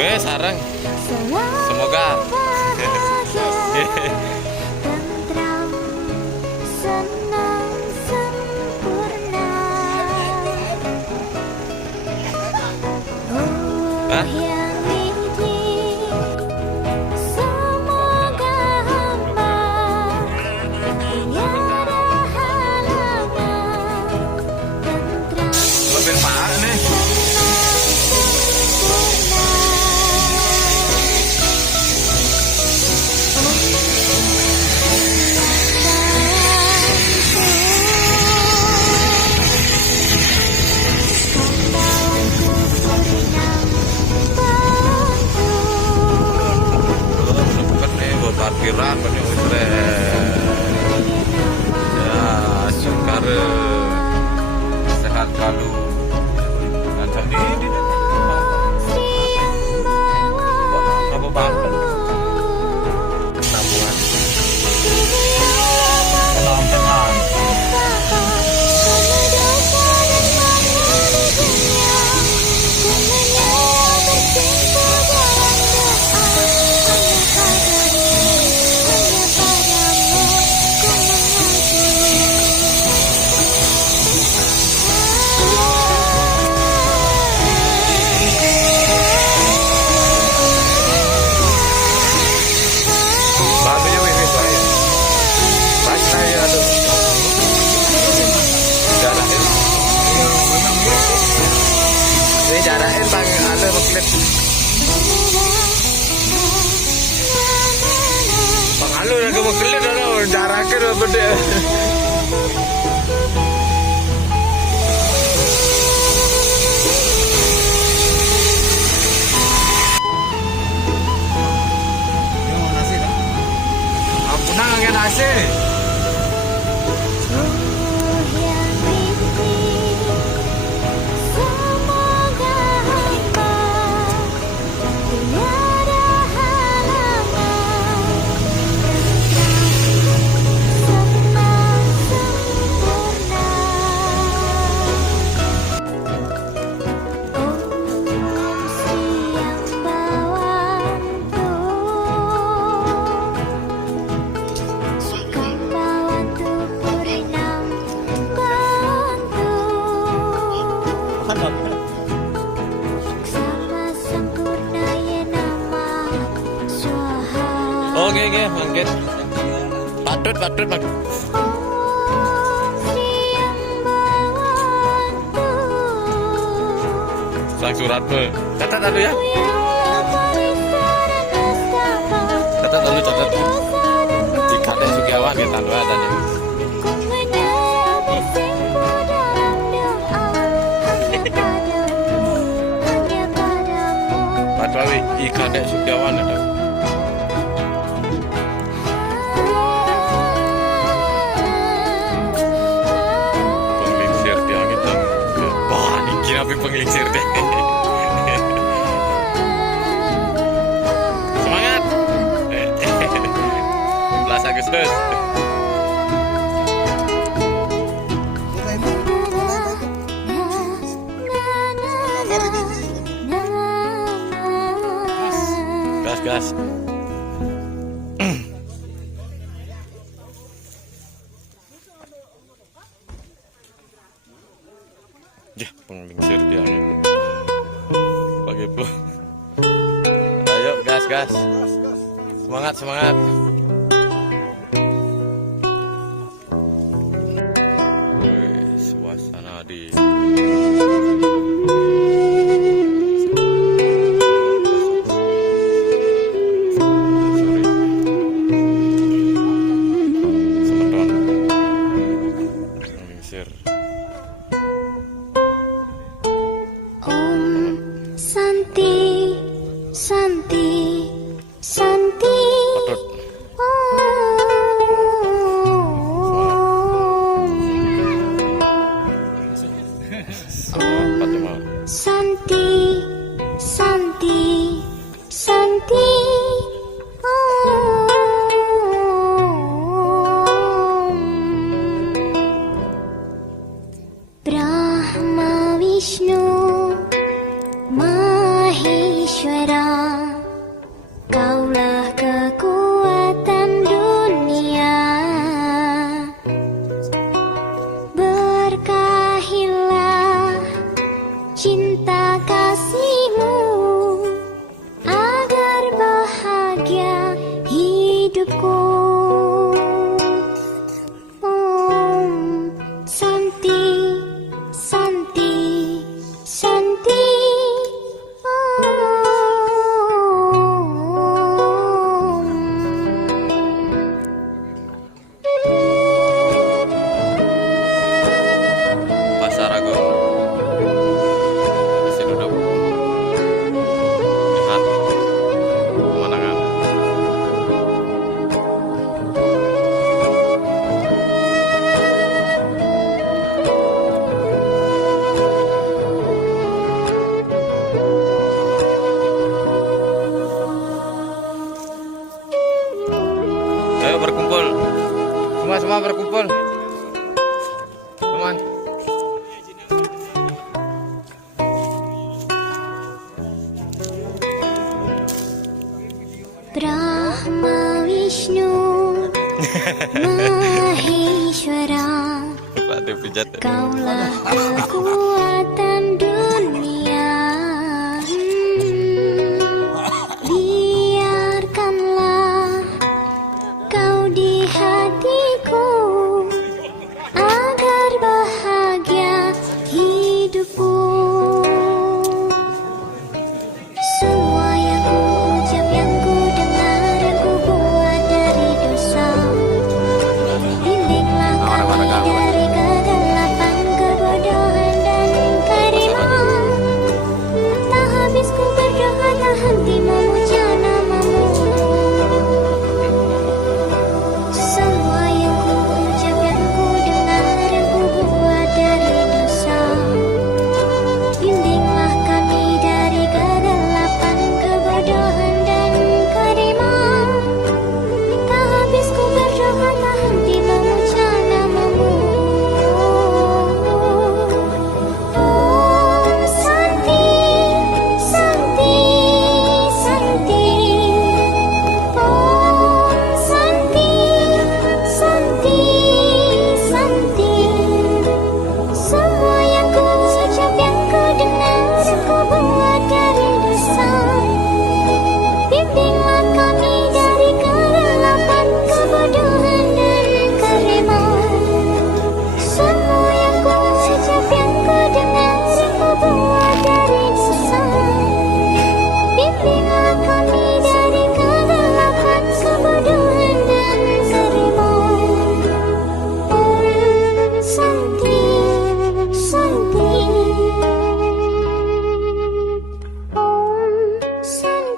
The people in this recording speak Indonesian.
Oke, sarang. Semoga. Tentram, senang, sempurna. Hah? Yang licik, semoga hamba tiada halangan. Tentram, Lebih parah nih. Parkiran banyak keren. Ya, sukar sehat selalu. Dan tadi apa banget? Tabungan. Tenang. Jarain bang ada maklip bang alu yang ke maklip ada jarakin apa dia ampunan nggak nasi. Oke, mungkin patut. Sang suratmu, catat dulu ya. Catat. Ikatnya Sugiawan ya tandu adanya. Patwawi ikatnya Sugiawan ada. Tapi pengelisir deh. Semangat. 11 Agustus. Gas. Ya, penglingsir dia begitu. Ayo gas. Semangat. Wih, suasana di Semeton penglingsir. Santi. Patut. kekasihmu agar bahagia hidupku. Santi, Santi, Santi. Pasar Agung masih duduk lihat pemandangan. Ayo berkumpul, semua berkumpul, teman. Brahma Vishnu Maheshwara, Pak, dia pijat. Kaulah kekuatan